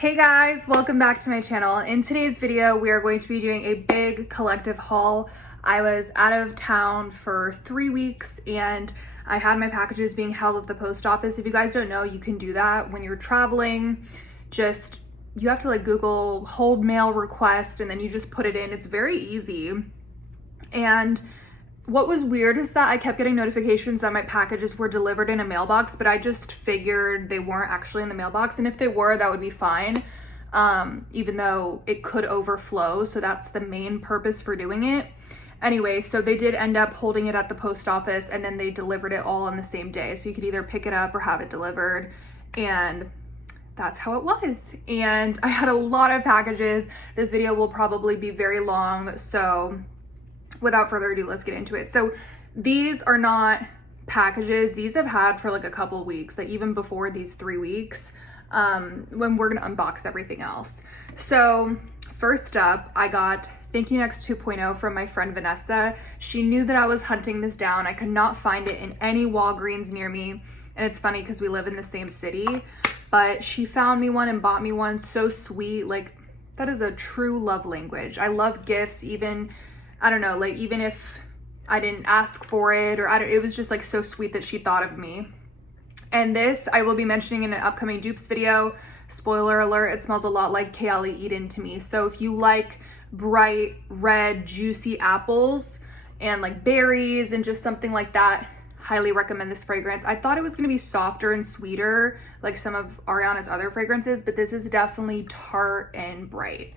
Hey guys, welcome back to my channel. In today's video, we are going to be doing a big collective haul. I was out of town for 3 weeks and I had my packages being held at the post office. If you guys don't know, you can do that when you're traveling. You have to like Google hold mail request and then you just put it in. It's very easy. And what was weird is that I kept getting notifications that my packages were delivered in a mailbox, but I just figured they weren't actually in the mailbox. And if they were, that would be fine, even though it could overflow. So that's the main purpose for doing it. Anyway, so they did end up holding it at the post office and then they delivered it all on the same day. So you could either pick it up or have it delivered. And that's how it was. And I had a lot of packages. This video will probably be very long. So without further ado, let's get into it. So these are not packages. These I've had for like a couple weeks, like even before these 3 weeks, when we're gonna unbox everything else. So first up, I got Thank You Next 2.0 from my friend Vanessa. She knew that I was hunting this down. I could not find it in any Walgreens near me. And it's funny because we live in the same city, but she found me one and bought me one. So sweet. Like, that is a true love language. I love gifts, even I don't know, like even if I didn't ask for it or it was just like so sweet that she thought of me. And this I will be mentioning in an upcoming dupes video. Spoiler alert, it smells a lot like Kayali Eden to me. So if you like bright red juicy apples and like berries and just something like that, highly recommend this fragrance. I thought it was gonna be softer and sweeter like some of Ariana's other fragrances, but this is definitely tart and bright.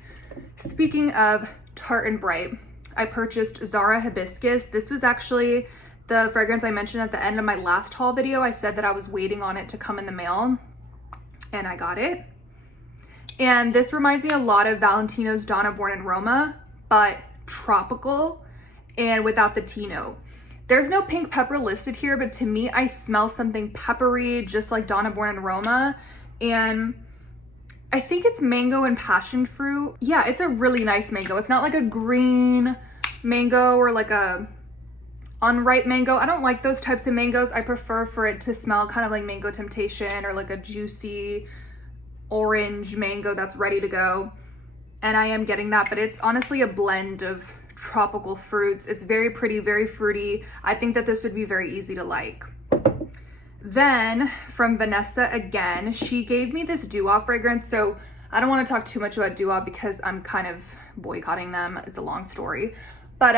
Speaking of tart and bright, I purchased Zara Hibiscus. This was actually the fragrance I mentioned at the end of my last haul video. I said that I was waiting on it to come in the mail and I got it. And this reminds me a lot of Valentino's Donna Born in Roma, but tropical and without the tea note. There's no pink pepper listed here, but to me, I smell something peppery, just like Donna Born in Roma. And I think it's mango and passion fruit. Yeah, it's a really nice mango. It's not like a green mango or like a unripe mango. I don't like those types of mangoes. I prefer for it to smell kind of like Mango Temptation or like a juicy orange mango that's ready to go. And I am getting that, but it's honestly a blend of tropical fruits. It's very pretty, very fruity. I think that this would be very easy to like. Then from Vanessa again, she gave me this Doo-Wop fragrance. So I don't want to talk too much about Doo-Wop because I'm kind of boycotting them. It's a long story. But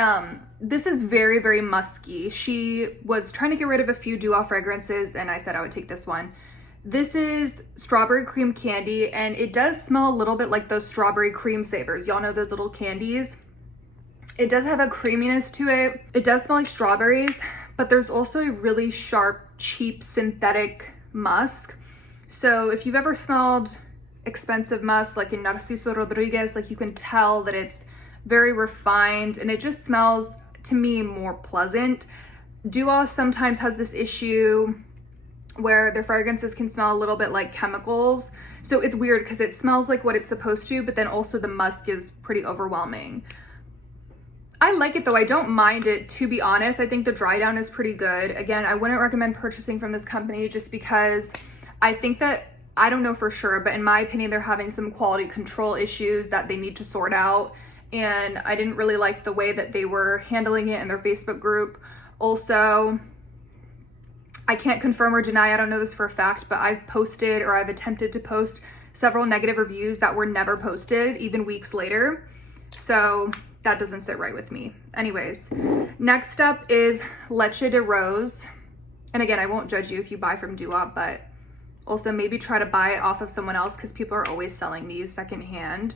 this is very, very musky. She was trying to get rid of a few Doo-Wop fragrances and I said I would take this one. This is strawberry cream candy and it does smell a little bit like those strawberry cream savers. Y'all know those little candies? It does have a creaminess to it. It does smell like strawberries, but there's also a really sharp, cheap synthetic musk. So if you've ever smelled expensive musk like in Narciso Rodriguez, like you can tell that it's very refined and it just smells to me more pleasant. Doo-Wop sometimes has this issue where their fragrances can smell a little bit like chemicals. So it's weird because it smells like what it's supposed to, but then also the musk is pretty overwhelming. I like it though. I don't mind it, to be honest. I think the dry down is pretty good. Again, I wouldn't recommend purchasing from this company just because I think that, I don't know for sure, but in my opinion, they're having some quality control issues that they need to sort out. And I didn't really like the way that they were handling it in their Facebook group. Also, I can't confirm or deny, I don't know this for a fact, but I've posted or I've attempted to post several negative reviews that were never posted, even weeks later. So that doesn't sit right with me. Anyways, next up is Leche de Rose. And again, I won't judge you if you buy from Doo-Wop, but also maybe try to buy it off of someone else because people are always selling these secondhand.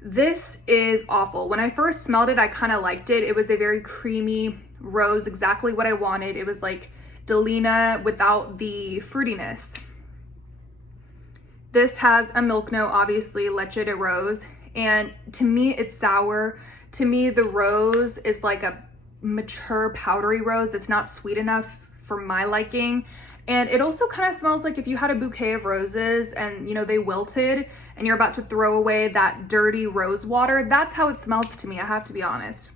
This is awful. When I first smelled it, I kind of liked it. It was a very creamy rose, exactly what I wanted. It was like Delina without the fruitiness. This has a milk note, obviously, Leche de Rose. And to me, it's sour. To me, the rose is like a mature powdery rose. It's not sweet enough for my liking. And it also kind of smells like if you had a bouquet of roses and you know they wilted and you're about to throw away that dirty rose water. That's how it smells to me, I have to be honest.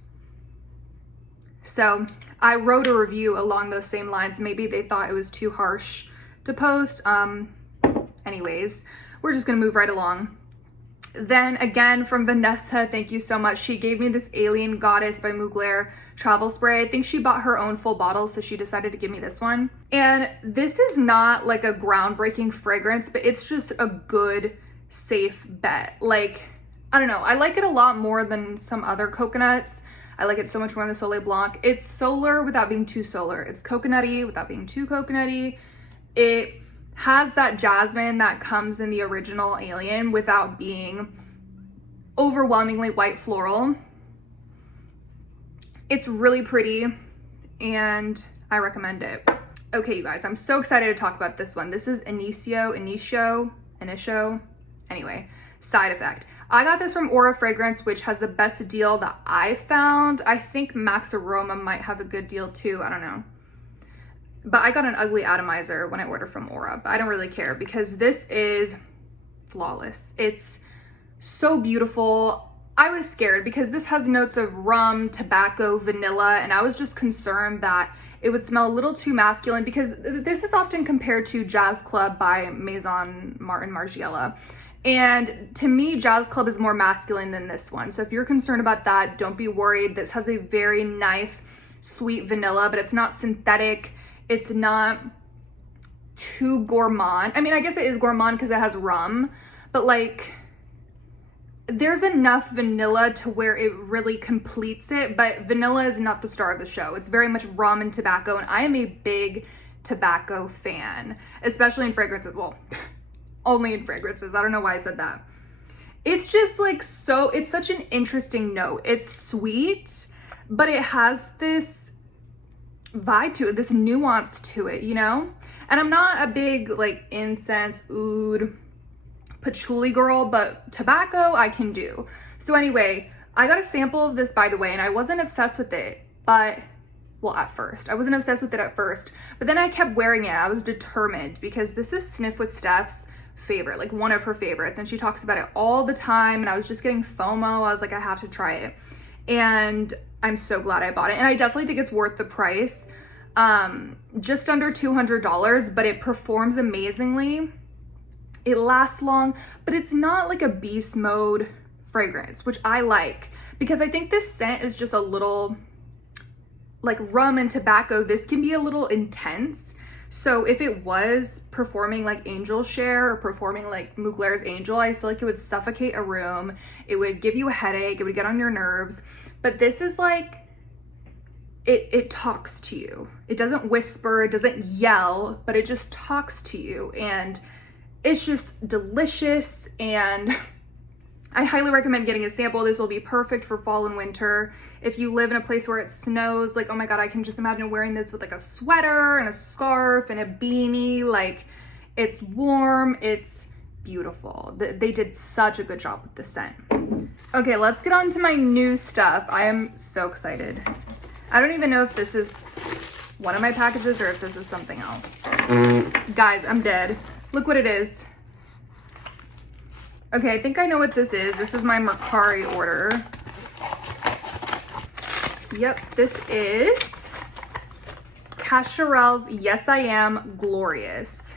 So I wrote a review along those same lines. Maybe they thought it was too harsh to post. Anyways, we're just gonna move right along. Then again from Vanessa, thank you so much. She gave me this Alien Goddess by Mugler travel spray. I think she bought her own full bottle, so she decided to give me this one. And this is not like a groundbreaking fragrance, but it's just a good, safe bet. Like, I don't know, I like it a lot more than some other coconuts. I like it so much more than the Soleil Blanc. It's solar without being too solar. It's coconutty without being too coconutty. It has that jasmine that comes in the original Alien without being overwhelmingly white floral. It's really pretty and I recommend it. Okay, you guys, I'm so excited to talk about this one. This is initio, anyway, Side Effect. I got this from aurafragrance, which has the best deal that I found. I think Max Aroma might have a good deal too, I don't know. But I got an ugly atomizer when I ordered from Aura, but I don't really care because this is flawless. It's so beautiful. I was scared because this has notes of rum, tobacco, vanilla, and I was just concerned that it would smell a little too masculine because this is often compared to Jazz Club by Maison Martin Margiela. And to me, Jazz Club is more masculine than this one. So if you're concerned about that, don't be worried. This has a very nice, sweet vanilla, but it's not synthetic. It's not too gourmand. I mean, I guess it is gourmand because it has rum, but like there's enough vanilla to where it really completes it, but vanilla is not the star of the show. It's very much rum and tobacco, and I am a big tobacco fan, especially in fragrances. Well, only in fragrances. I don't know why I said that. It's just like so, it's such an interesting note. It's sweet, but it has this vibe to it, this nuance to it, you know? And I'm not a big like incense, oud, patchouli girl, but tobacco I can do. So anyway, I got a sample of this, by the way, and I wasn't obsessed with it, but well, at first. I wasn't obsessed with it at first, but then I kept wearing it. I was determined because this is Sniff with Steph's favorite, like one of her favorites, and she talks about it all the time, and I was just getting FOMO. I was like, I have to try it, and I'm so glad I bought it, and I definitely think it's worth the price. Just under $200, but it performs amazingly. It lasts long, but it's not like a beast mode fragrance, which I like because I think this scent is just a little like rum and tobacco. This can be a little intense. So if it was performing like Angel Share or performing like Mugler's Angel, I feel like it would suffocate a room. It would give you a headache. It would get on your nerves. But this is like, it talks to you. It doesn't whisper, it doesn't yell, but it just talks to you. And it's just delicious. And I highly recommend getting a sample. This will be perfect for fall and winter. If you live in a place where it snows, like, oh my God, I can just imagine wearing this with like a sweater and a scarf and a beanie. Like, it's warm, it's beautiful. They did such a good job with the scent. Okay, let's get on to my new stuff. I am so excited. I don't even know if this is one of my packages or if this is something else. Guys, I'm dead. Look what it is. Okay, I think I know what this is. This is my Mercari order. Yep, this is Cacharel's Yes I Am Glorious.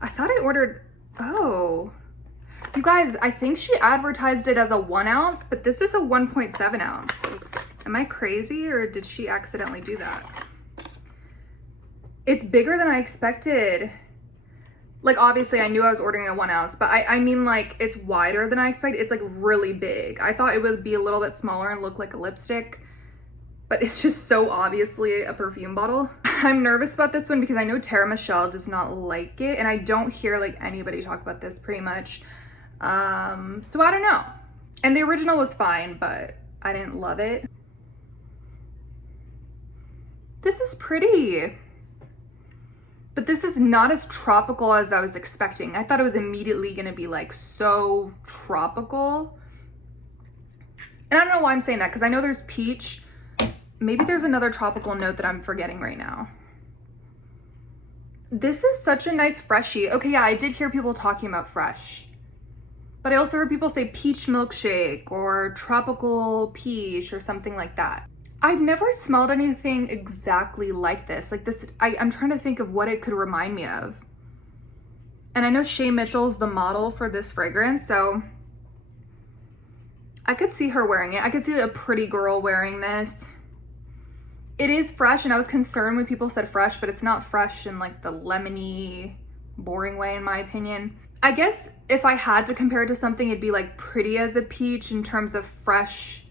I thought I ordered, oh. You guys, I think she advertised it as a 1 ounce, but this is a 1.7 ounce. Am I crazy or did she accidentally do that? It's bigger than I expected. Like, obviously I knew I was ordering a 1 ounce, but I mean like it's wider than I expected. It's like really big. I thought it would be a little bit smaller and look like a lipstick, but it's just so obviously a perfume bottle. I'm nervous about this one because I know Tara Michelle does not like it, and I don't hear like anybody talk about this pretty much. So I don't know. And the original was fine, but I didn't love it. This is pretty. But this is not as tropical as I was expecting. I thought it was immediately gonna be like so tropical. And I don't know why I'm saying that because I know there's peach. Maybe there's another tropical note that I'm forgetting right now. This is such a nice freshie. Okay, yeah, I did hear people talking about fresh. But I also heard people say peach milkshake or tropical peach or something like that. I've never smelled anything exactly like this. Like this, I'm trying to think of what it could remind me of. And I know Shay Mitchell's the model for this fragrance, so I could see her wearing it. I could see a pretty girl wearing this. It is fresh, and I was concerned when people said fresh, but it's not fresh in like the lemony, boring way in my opinion. I guess if I had to compare it to something, it'd be like Pretty as a Peach in terms of fresh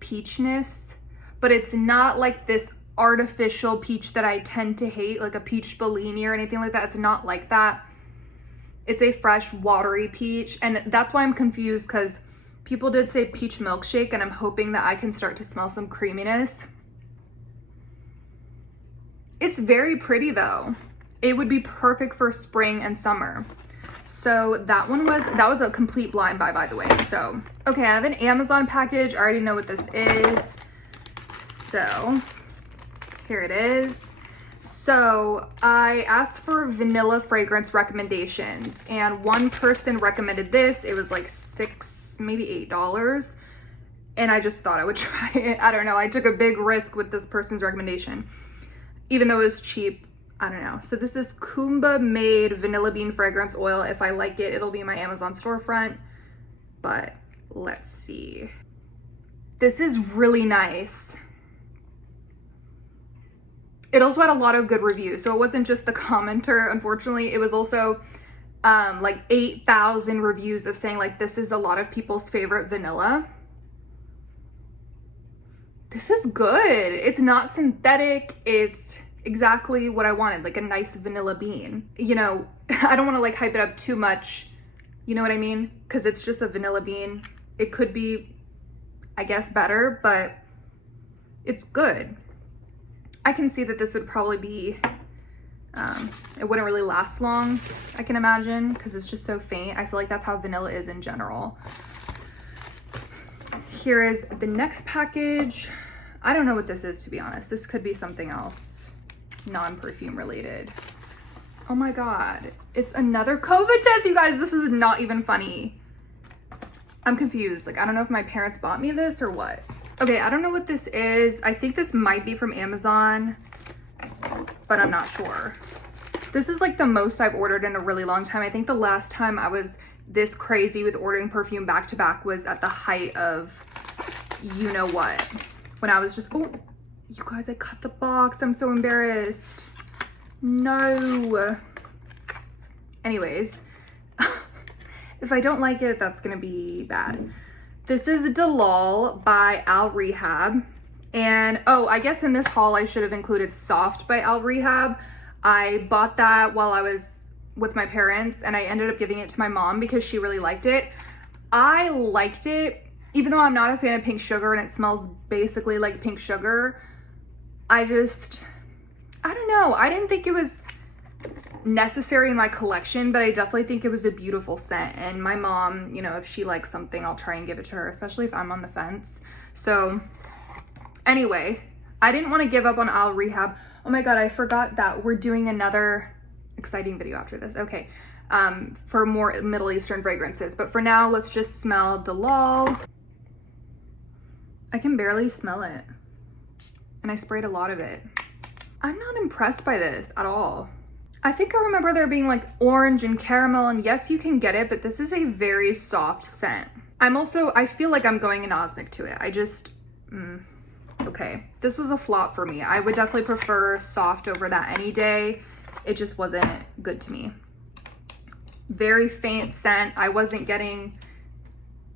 peachness, but it's not like this artificial peach that I tend to hate, like a peach Bellini or anything like that. It's not like that. It's a fresh, watery peach, and that's why I'm confused, because people did say peach milkshake, and I'm hoping that I can start to smell some creaminess. It's very pretty though. It would be perfect for spring and summer. So that was a complete blind buy, by the way. So, okay, I have an Amazon package. I already know what this is. So, here it is. So, I asked for vanilla fragrance recommendations, and one person recommended this. It was like $6, maybe $8. And I just thought I would try it. I don't know. I took a big risk with this person's recommendation, even though it was cheap. I don't know. So this is Kuumba made vanilla bean fragrance oil. If I like it, it'll be in my Amazon storefront. But let's see. This is really nice. It also had a lot of good reviews. So it wasn't just the commenter, unfortunately. It was also like 8,000 reviews of saying like, this is a lot of people's favorite vanilla. This is good. It's not synthetic. It's exactly what I wanted, like a nice vanilla bean. You know, I don't want to like hype it up too much, you know what I mean? Because it's just a vanilla bean. It could be, I guess, better, but it's good. I can see that this would probably be, it wouldn't really last long, I can imagine, because it's just so faint. I feel like that's how vanilla is in general. Here is the next package. I don't know what this is, to be honest. This could be something else, non-perfume related. Oh my God, it's another COVID test, you guys. This is not even funny. I'm confused. Like, I don't know if my parents bought me this or what. Okay, I don't know what this is. I think this might be from Amazon, but I'm not sure. This is like the most I've ordered in a really long time. I think the last time I was this crazy with ordering perfume back to back was at the height of you know what, when I was just, oh, you guys, I cut the box. I'm so embarrassed. No. Anyways, if I don't like it, that's gonna be bad. This is Dalal by Rehab. And oh, I guess in this haul, I should have included Soft by Rehab. I bought that while I was with my parents, and I ended up giving it to my mom because she really liked it. I liked it, even though I'm not a fan of pink sugar and it smells basically like pink sugar. I don't know. I didn't think it was necessary in my collection, but I definitely think it was a beautiful scent. And my mom, you know, if she likes something, I'll try and give it to her, especially if I'm on the fence. So anyway, I didn't want to give up on Rehab. Oh my God, I forgot that we're doing another exciting video after this. Okay, for more Middle Eastern fragrances. But for now, let's just smell Dalal. I can barely smell it. And I sprayed a lot of it. I'm not impressed by this at all. I think I remember there being like orange and caramel, and yes, you can get it, but this is a very soft scent. I feel like I'm going anosmic to it. Okay. This was a flop for me. I would definitely prefer soft over that any day. It just wasn't good to me. Very faint scent. I wasn't getting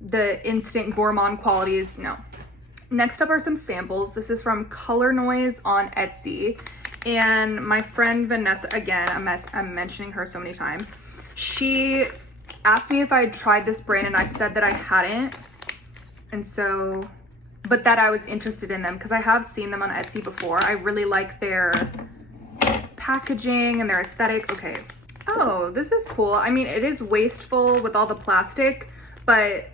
the instant gourmand qualities, no. Next up are some samples. This is from Colornoise on Etsy. And my friend Vanessa, again, I'm mentioning her so many times. She asked me if I had tried this brand, and I said that I hadn't. And so, but that I was interested in them because I have seen them on Etsy before. I really like their packaging and their aesthetic. Okay. Oh, this is cool. I mean, it is wasteful with all the plastic, but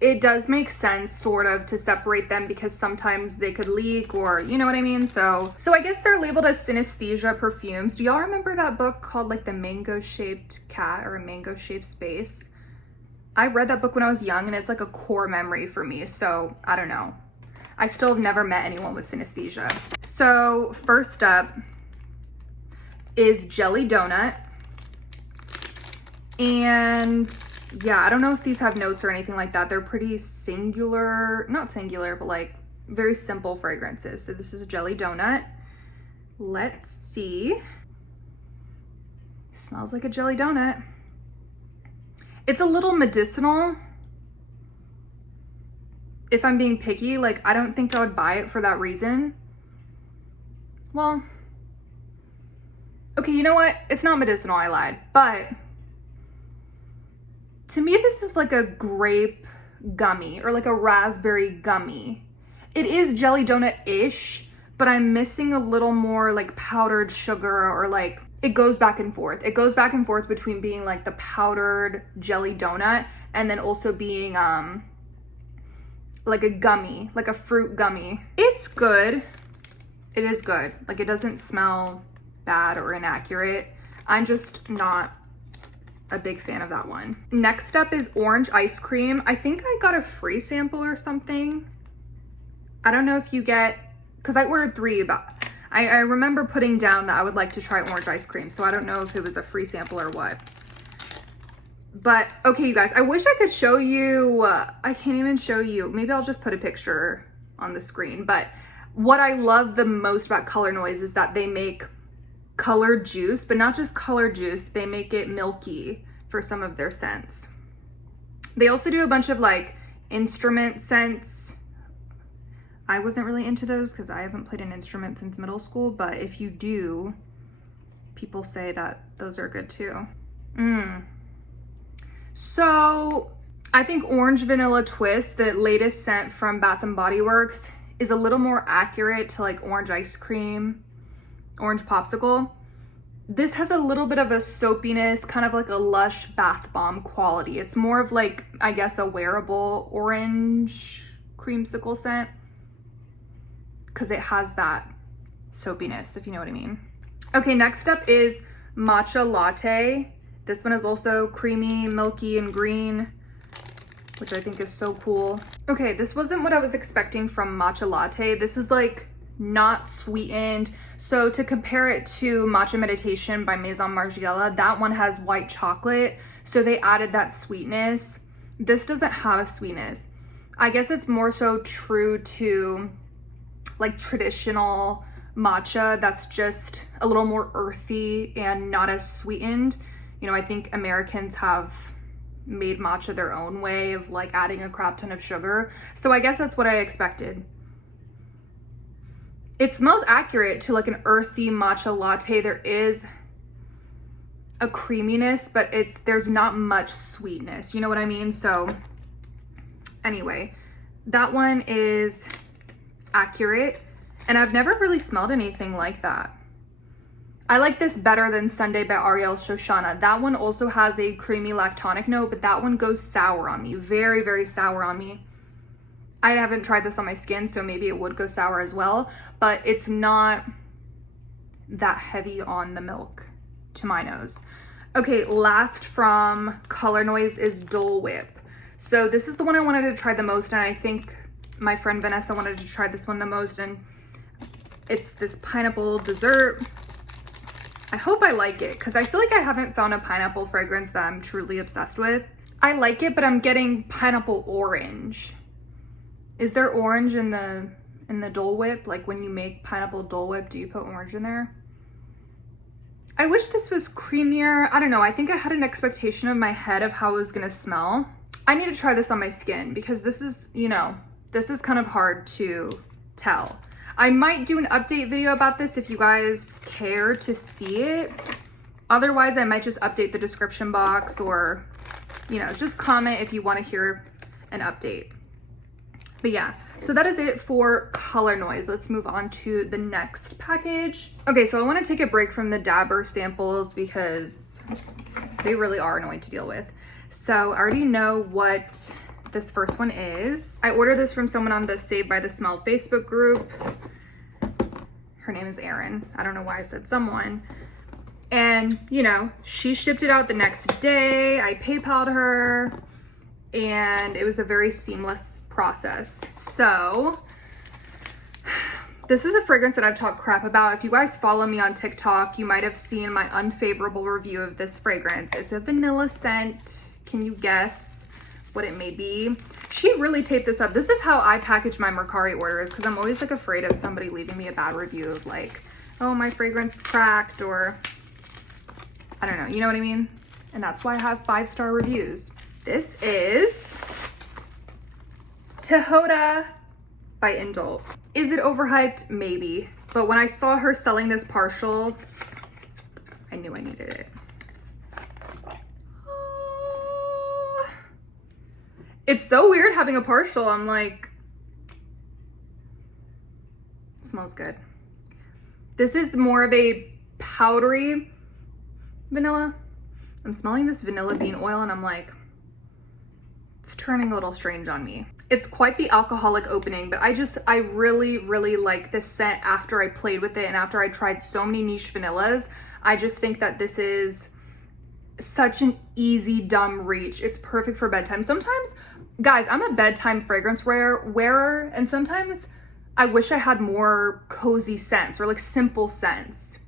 it does make sense sort of to separate them because sometimes they could leak, or you know what I mean? So I guess they're labeled as synesthesia perfumes. Do y'all remember that book called like The Mango Shaped Cat or A Mango Shaped Space? I read that book when I was young, and it's like a core memory for me. So I don't know. I still have never met anyone with synesthesia. So first up is Jelly Donut. And Yeah, I don't know if these have notes or anything like that. They're pretty singular, not singular, but like very simple fragrances. So this is a jelly donut. Let's see. Smells like a jelly donut. It's a little medicinal. If I'm being picky, like I don't think I would buy it for that reason. Well, okay, you know what? It's not medicinal, I lied. But to me, this is like a grape gummy or like a raspberry gummy. It is jelly donut-ish, but I'm missing a little more like powdered sugar, or like it goes back and forth. It goes back and forth between being like the powdered jelly donut and then also being like a gummy, like a fruit gummy. It's good. It is good. Like it doesn't smell bad or inaccurate. I'm just not a big fan of that one. Next up is orange ice cream. I think I got a free sample or something. I don't know if you get, because I ordered 3, but I remember putting down that I would like to try orange ice cream. So I don't know if it was a free sample or what. But okay, you guys, I wish I could show you, I can't even show you. Maybe I'll just put a picture on the screen. But what I love the most about Colornoise is that they make colored juice, but not just colored juice, they make it milky for some of their scents. They also do a bunch of like instrument scents. I wasn't really into those because I haven't played an instrument since middle school, but if you do, people say that those are good too. So I think Orange Vanilla Twist, the latest scent from Bath and Body Works, is a little more accurate to like orange ice cream, orange popsicle. This has a little bit of a soapiness, kind of like a lush bath bomb quality. It's more of like, I guess, a wearable orange creamsicle scent, because it has that soapiness, if you know what I mean. Okay, next up is matcha latte. This one is also creamy, milky, and green, which I think is so cool. Okay, this wasn't what I was expecting from matcha latte. This is like not sweetened. So to compare it to Matcha Meditation by Maison Margiela, that one has white chocolate. So they added that sweetness. This doesn't have a sweetness. I guess it's more so true to like traditional matcha that's just a little more earthy and not as sweetened. You know, I think Americans have made matcha their own way of like adding a crap ton of sugar. So I guess that's what I expected. It smells accurate to like an earthy matcha latte. There is a creaminess, but there's not much sweetness. You know what I mean? So anyway, that one is accurate, and I've never really smelled anything like that. I like this better than Sunday by Ariel Shoshana. That one also has a creamy lactonic note, but that one goes sour on me. Very, very sour on me. I haven't tried this on my skin, so maybe it would go sour as well, but it's not that heavy on the milk to my nose. Okay, last from Colornoise is Dole Whip. So this is the one I wanted to try the most, and I think my friend Vanessa wanted to try this one the most, and it's this pineapple dessert. I hope I like it, because I feel like I haven't found a pineapple fragrance that I'm truly obsessed with. I like it, but I'm getting pineapple orange. Is there orange in the Dole Whip? Like when you make pineapple Dole Whip, do you put orange in there? I wish this was creamier. I don't know. I think I had an expectation in my head of how it was gonna smell. I need to try this on my skin, because this is, you know, this is kind of hard to tell. I might do an update video about this if you guys care to see it. Otherwise, I might just update the description box, or, you know, just comment if you want to hear an update. But yeah, so that is it for Colornoise. Let's move on to the next package. Okay, so I want to take a break from the dabber samples because they really are annoying to deal with. So I already know what this first one is. I ordered this from someone on the Saved by the Smell Facebook group. Her name is Erin. I don't know why I said someone. And, you know, she shipped it out the next day. I PayPal'd her, and it was a very seamless process. So this is a fragrance that I've talked crap about. If you guys follow me on TikTok, you might have seen my unfavorable review of this fragrance. It's a vanilla scent. Can you guess what it may be? She really taped this up. This is how I package my Mercari orders, because I'm always like afraid of somebody leaving me a bad review of like, oh, my fragrance cracked, or I don't know, you know what I mean? And that's why I have 5-star reviews. This is Tihota by Indult. Is it overhyped? Maybe. But when I saw her selling this partial, I knew I needed it. It's so weird having a partial. I'm like, it smells good. This is more of a powdery vanilla. I'm smelling this vanilla bean oil and I'm like, it's turning a little strange on me. It's quite the alcoholic opening, but I really, really like this scent after I played with it and after I tried so many niche vanillas. I just think that this is such an easy, dumb reach. It's perfect for bedtime. Sometimes, guys, I'm a bedtime fragrance wearer, and sometimes I wish I had more cozy scents or like simple scents.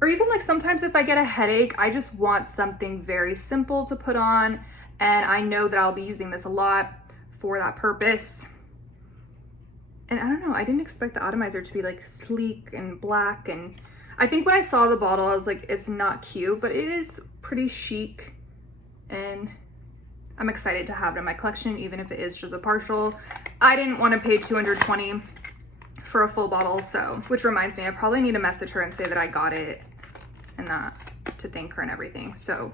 Or even like sometimes if I get a headache, I just want something very simple to put on, and I know that I'll be using this a lot for that purpose. And I don't know, I didn't expect the atomizer to be like sleek and black, and I think when I saw the bottle, I was like, it's not cute, but it is pretty chic, and I'm excited to have it in my collection, even if it is just a partial. I didn't want to pay $220 for a full bottle, so, which reminds me, I probably need to message her and say that I got it and that, to thank her and everything. So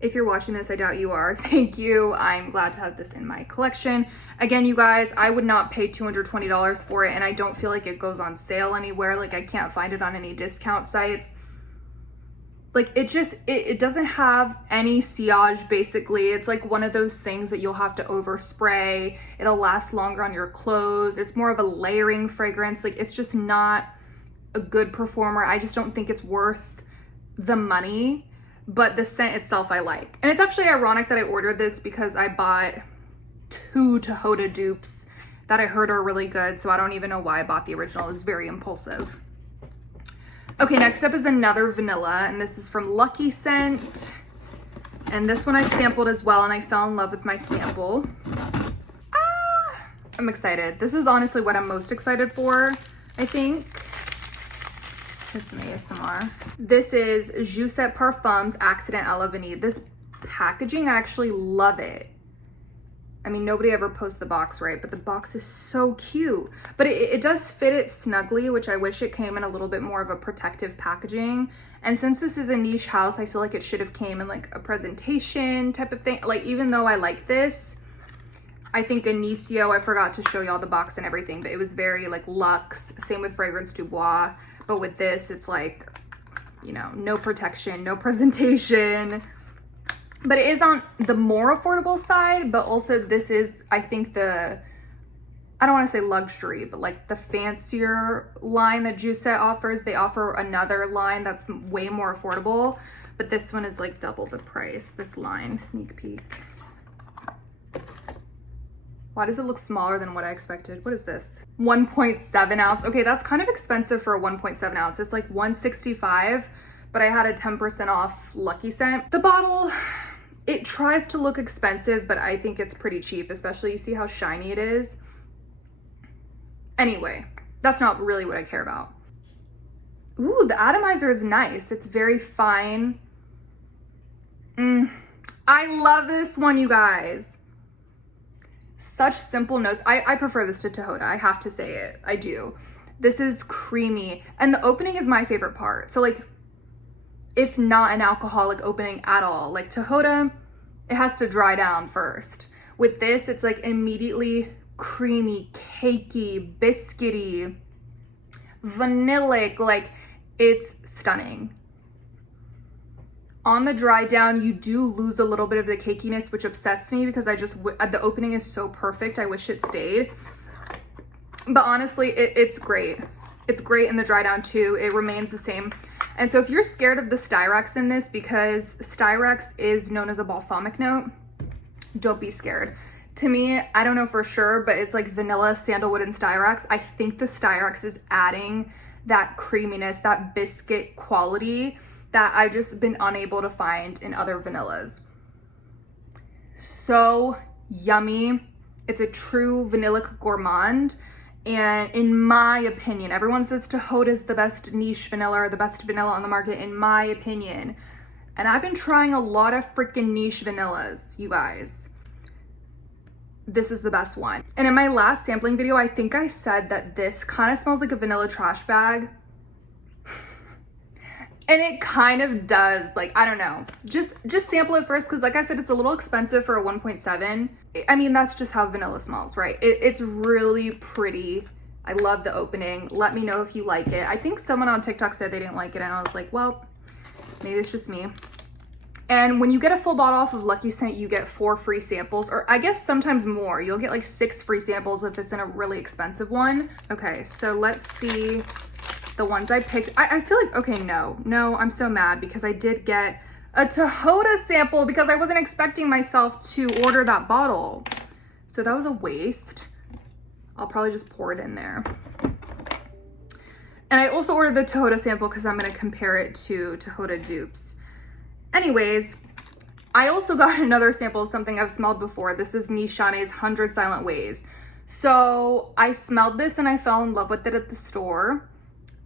if you're watching this, I doubt you are, thank you. I'm glad to have this in my collection. Again, you guys, I would not pay $220 for it, and I don't feel like it goes on sale anywhere. Like, I can't find it on any discount sites. Like, it doesn't have any sillage, basically. It's like one of those things that you'll have to overspray. It'll last longer on your clothes. It's more of a layering fragrance. Like, it's just not a good performer. I just don't think it's worth the money, but the scent itself I like. And it's actually ironic that I ordered this because I bought 2 Tihota dupes that I heard are really good, so I don't even know why I bought the original. It was very impulsive. Okay, next up is another vanilla, and this is from Lucky Scent. And this one I sampled as well, and I fell in love with my sample. I'm excited. This is honestly what I'm most excited for, I think. Here's some ASMR. This is Jousset Parfums Accident à la Vanille. This packaging, I actually love it. I mean, nobody ever posts the box, right? But the box is so cute. But it does fit it snugly, which I wish it came in a little bit more of a protective packaging. And since this is a niche house, I feel like it should have came in like a presentation type of thing. Like, even though I like this, I think initio, I forgot to show y'all the box and everything, but it was very like luxe. Same with Fragrance Du Bois. But with this, it's like, you know, no protection, no presentation. But it is on the more affordable side, but also this is, I think, I don't want to say luxury, but like the fancier line that Jousset offers. They offer another line that's way more affordable, but this one is like double the price, this line. Sneak peek. Why does it look smaller than what I expected? What is this? 1.7 ounce. Okay, that's kind of expensive for a 1.7 ounce. It's like $165, but I had a 10% off Lucky Scent. The bottle, it tries to look expensive, but I think it's pretty cheap, especially you see how shiny it is. Anyway, that's not really what I care about. Ooh, the atomizer is nice. It's very fine. I love this one, you guys. Such simple notes. I prefer this to Tihota. I have to say it. I do. This is creamy. And the opening is my favorite part. So like, it's not an alcoholic opening at all. Like Tihota, it has to dry down first. With this, it's like immediately creamy, cakey, biscuity, vanillic. Like, it's stunning. On the dry down, you do lose a little bit of the cakiness, which upsets me because the opening is so perfect. I wish it stayed. But honestly, it's great. It's great in the dry down too. It remains the same. And so if you're scared of the Styrax in this, because Styrax is known as a balsamic note, don't be scared. To me, I don't know for sure, but it's like vanilla, sandalwood, and Styrax. I think the Styrax is adding that creaminess, that biscuit quality that I've just been unable to find in other vanillas. so yummy. It's a true vanillic gourmand. And in my opinion, everyone says Tihota is the best niche vanilla or the best vanilla on the market, in my opinion. And I've been trying a lot of freaking niche vanillas, you guys. This is the best one. And in my last sampling video, I think I said that this kind of smells like a vanilla trash bag. And it kind of does. Like, I don't know. Just sample it first, because like I said, it's a little expensive for a 1.7. I mean, that's just how vanilla smells, right? It's really pretty. I love the opening. Let me know if you like it. I think someone on TikTok said they didn't like it, and I was like, well, maybe it's just me. And when you get a full bottle off of Lucky Scent, you get 4 free samples, or I guess sometimes more. You'll get like 6 free samples if it's in a really expensive one. Okay, so let's see the ones I picked. I feel like, okay, no, I'm so mad because I did get a Tihota sample because I wasn't expecting myself to order that bottle. So that was a waste. I'll probably just pour it in there. And I also ordered the Tihota sample because I'm gonna compare it to Tihota dupes. Anyways, I also got another sample of something I've smelled before. This is Nishane's 100 Silent Ways. So I smelled this and I fell in love with it at the store,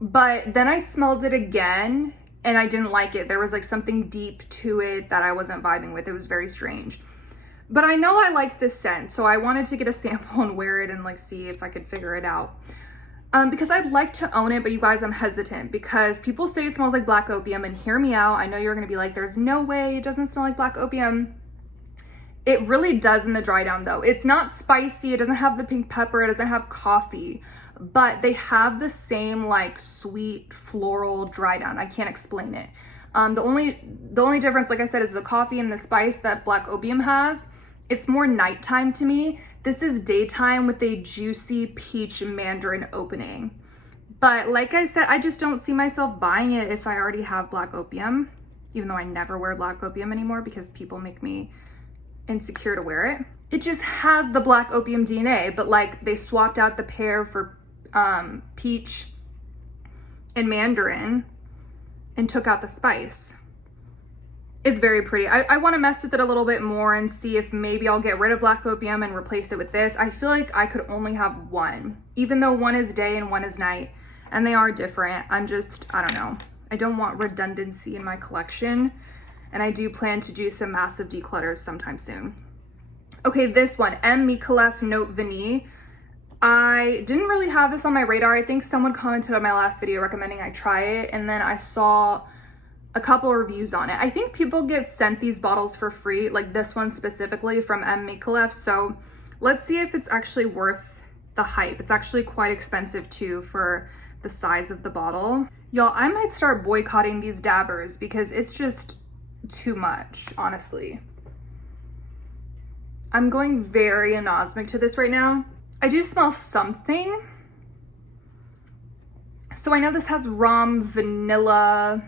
but then I smelled it again and I didn't like it. There was like something deep to it that I wasn't vibing with. It was very strange. But I know I like this scent, so I wanted to get a sample and wear it and like see if I could figure it out. Because I'd like to own it, but you guys, I'm hesitant because people say it smells like black opium, and hear me out. I know you're gonna be like, there's no way it doesn't smell like black opium. It really does in the dry down though. It's not spicy, it doesn't have the pink pepper, it doesn't have coffee, but they have the same like sweet floral dry down. I can't explain it. The only difference, like I said, is the coffee and the spice that black opium has. It's more nighttime to me. This is daytime with a juicy peach mandarin opening. But like I said, I just don't see myself buying it if I already have black opium, even though I never wear black opium anymore because people make me insecure to wear it. It just has the black opium DNA, but like they swapped out the pear for peach and mandarin and took out the spice. It's very pretty. I want to mess with it a little bit more and see if maybe I'll get rid of black opium and replace it with this. I feel like I could only have one, even though one is day and one is night, and they are different. I don't know. I don't want redundancy in my collection, and I do plan to do some massive declutters sometime soon. Okay, this one, micallef Note Vanille. I didn't really have this on my radar. I think someone commented on my last video recommending I try it, and then I saw a couple of reviews on it. I think people get sent these bottles for free, like this one specifically from micallef. So let's see if it's actually worth the hype. It's actually quite expensive too for the size of the bottle. Y'all, I might start boycotting these dabbers because it's just too much, honestly. I'm going very anosmic to this right now. I do smell something. So I know this has rum, vanilla,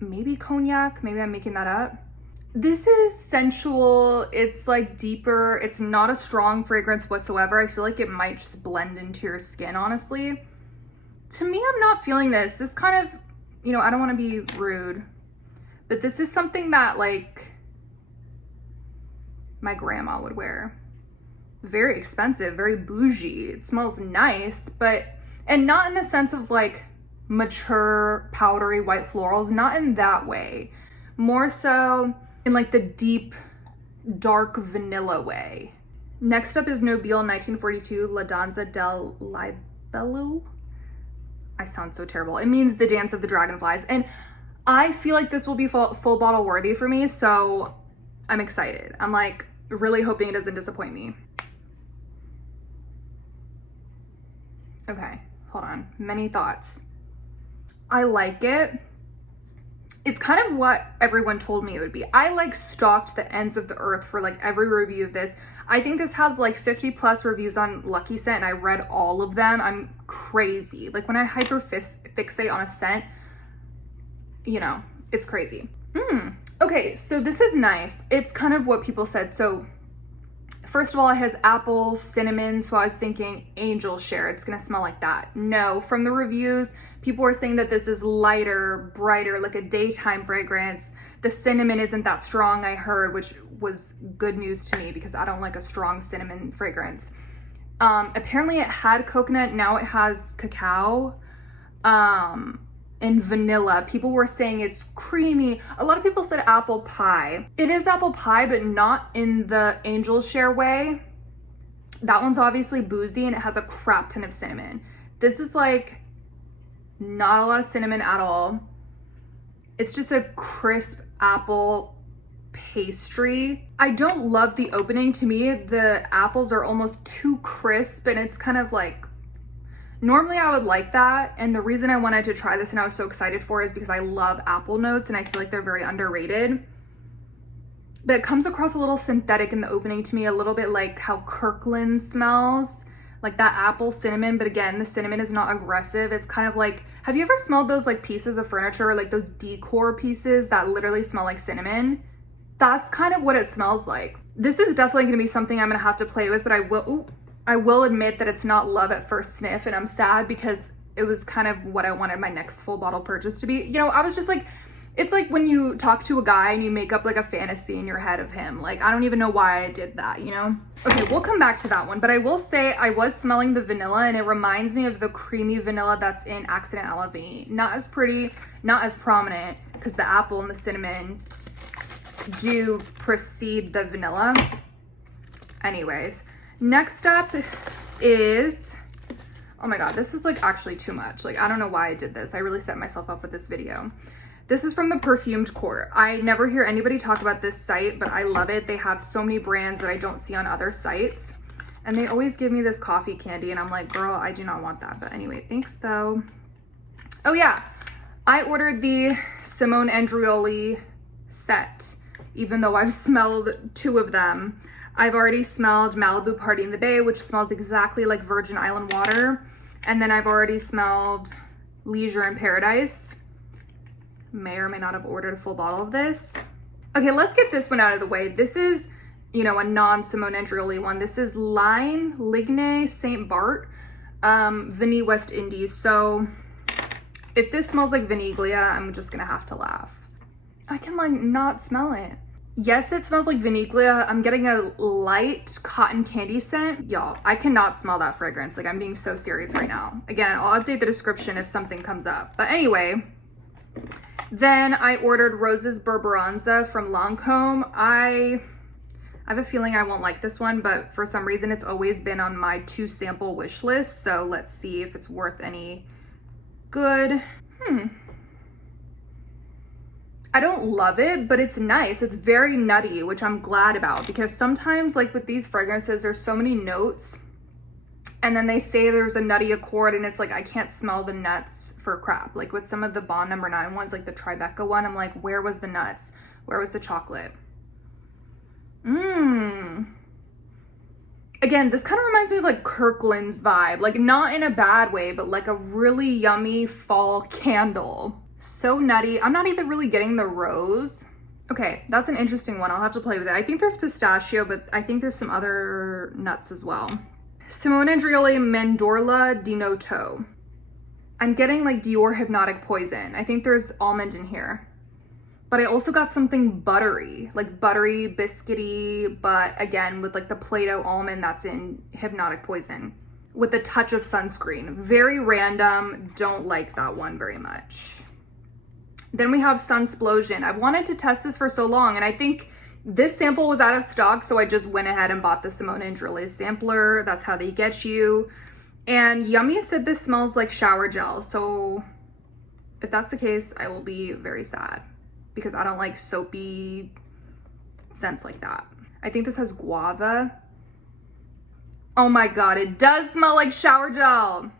maybe cognac, maybe I'm making that up. This is sensual, it's like deeper, it's not a strong fragrance whatsoever. I feel like it might just blend into your skin, honestly. To me, I'm not feeling this. This kind of, you know, I don't want to be rude, but this is something that like my grandma would wear. Very expensive, very bougie. It smells nice, but, and not in the sense of like mature powdery white florals, not in that way, more so in like the deep dark vanilla way. Next up is Nobile 1942 La Danza delle Libellule. I sound so terrible. It means the dance of the dragonflies, and I feel like this will be full bottle worthy for me, so I'm excited. I'm like really hoping it doesn't disappoint me. Okay, hold on, many thoughts. I like it. It's kind of what everyone told me it would be. I like stalked the ends of the earth for like every review of this. I think this has like 50 plus reviews on Lucky Scent, and I read all of them. I'm crazy. Like when I hyper fixate on a scent, you know, it's crazy. Okay, so this is nice. It's kind of what people said. So first of all, it has apple, cinnamon, so I was thinking angel share. It's gonna smell like that. No, from the reviews, People were saying that this is lighter, brighter, like a daytime fragrance. The cinnamon isn't that strong, I heard, which was good news to me because I don't like a strong cinnamon fragrance. Apparently it had coconut, now it has cacao, and vanilla. People were saying it's creamy. A lot of people said apple pie. It is apple pie, but not in the angel share way. That one's obviously boozy and it has a crap ton of cinnamon. This is like not a lot of cinnamon at all. It's just a crisp apple pastry. I don't love the opening. To me, the apples are almost too crisp and it's kind of like, normally I would like that. And the reason I wanted to try this and I was so excited for it is because I love apple notes and I feel like they're very underrated. But it comes across a little synthetic in the opening to me, a little bit like how Kirkland smells, like that apple cinnamon. But again, the cinnamon is not aggressive. It's kind of like, have you ever smelled those like pieces of furniture, like those decor pieces that literally smell like cinnamon? That's kind of what it smells like. This is definitely gonna be something I'm gonna have to play with, but I will admit that it's not love at first sniff, and I'm sad because it was kind of what I wanted my next full bottle purchase to be. You know, I was just like, it's like when you talk to a guy and you make up like a fantasy in your head of him. Like, I don't even know why I did that, you know? Okay, we'll come back to that one, but I will say I was smelling the vanilla and it reminds me of the creamy vanilla that's in Accident à la Vanille. Not as pretty, not as prominent, because the apple and the cinnamon do precede the vanilla. Anyways, next up is, oh my God, this is like actually too much. Like, I don't know why I did this. I really set myself up with this video. This is from the Perfumed Court. I never hear anybody talk about this site, but I love it. They have so many brands that I don't see on other sites. And they always give me this coffee candy and I'm like, girl, I do not want that. But anyway, thanks though. Oh yeah, I ordered the Simone Andreoli set, even though I've smelled 2 of them. I've already smelled Malibu Party in the Bay, which smells exactly like Virgin Island water. And then I've already smelled Leisure in Paradise. May or may not have ordered a full bottle of this. Okay, let's get this one out of the way. This is, you know, a non-Simone Andreoli one. This is Ligne St. Barth, Vanille West Indies. So if this smells like Vaniglia, I'm just gonna have to laugh. I can like not smell it. Yes, it smells like Vaniglia. I'm getting a light cotton candy scent. Y'all, I cannot smell that fragrance. Like, I'm being so serious right now. Again, I'll update the description if something comes up. But anyway, then I ordered Rose's Berberanza from Lancome. I have a feeling I won't like this one, but for some reason it's always been on my 2 sample wish list. So let's see if it's worth any good. I don't love it, but it's nice. It's very nutty, which I'm glad about, because sometimes like with these fragrances, there's so many notes and then they say there's a nutty accord and it's like, I can't smell the nuts for crap. Like with some of the Bond No. 9 ones, like the Tribeca one, I'm like, where was the nuts? Where was the chocolate? Again, this kind of reminds me of like Kirkland's vibe, like not in a bad way, but like a really yummy fall candle. So nutty. I'm not even really getting the rose. Okay, that's an interesting one. I'll have to play with it. I think there's pistachio, but I think there's some other nuts as well. Simone Andreoli Mandorla di Noto. I'm getting like Dior Hypnotic Poison. I think there's almond in here. But I also got something buttery, like buttery, biscuity, but again, with like the Play-Doh almond that's in Hypnotic Poison, with a touch of sunscreen. Very random. Don't like that one very much. Then we have Sunsplosion. I've wanted to test this for so long, and I think this sample was out of stock, so I just went ahead and bought the Simone Andreoli sampler. That's how they get you. And Yummy said this smells like shower gel, so if that's the case, I will be very sad because I don't like soapy scents like that. I think this has guava. Oh my God, it does smell like shower gel.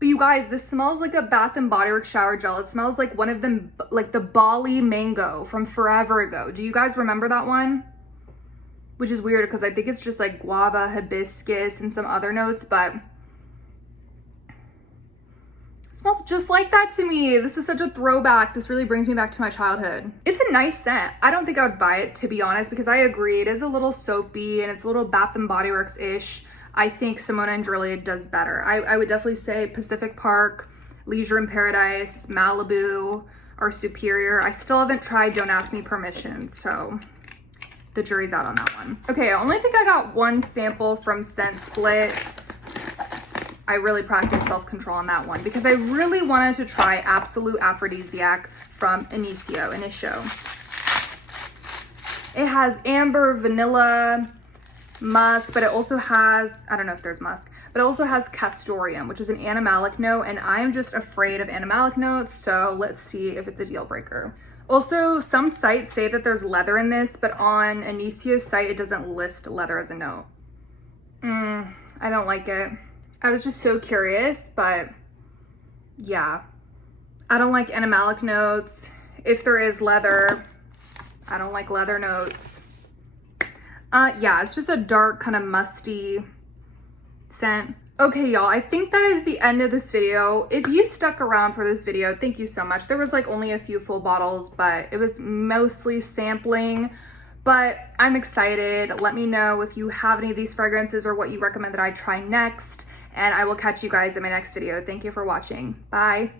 But you guys, this smells like a Bath and Body Works shower gel. It smells like one of them, like the Bali mango from forever ago. Do you guys remember that one? Which is weird because I think it's just like guava, hibiscus, and some other notes, but it smells just like that to me. This is such a throwback. This really brings me back to my childhood. It's a nice scent. I don't think I would buy it, to be honest, because I agree. It is a little soapy and it's a little Bath and Body Works-ish. I think Simone Andreoli does better. I would definitely say Pacific Park, Leisure in Paradise, Malibu are superior. I still haven't tried Don't Ask Me Permission, so the jury's out on that one. Okay, I only think I got one sample from Scent Split. I really practiced self-control on that one because I really wanted to try Absolute Aphrodisiac from Initio. It has amber, vanilla, musk, but it also has, I don't know if there's musk, but it also has castoreum, which is an animalic note, and I'm just afraid of animalic notes, so let's see if it's a deal breaker. Also, some sites say that there's leather in this, but on Initio's site, it doesn't list leather as a note. I don't like it. I was just so curious, but yeah. I don't like animalic notes. If there is leather, I don't like leather notes. Yeah, it's just a dark, kind of musty scent. Okay, y'all, I think that is the end of this video. If you stuck around for this video, thank you so much. There was like only a few full bottles, but it was mostly sampling. But I'm excited. Let me know if you have any of these fragrances or what you recommend that I try next. And I will catch you guys in my next video. Thank you for watching. Bye.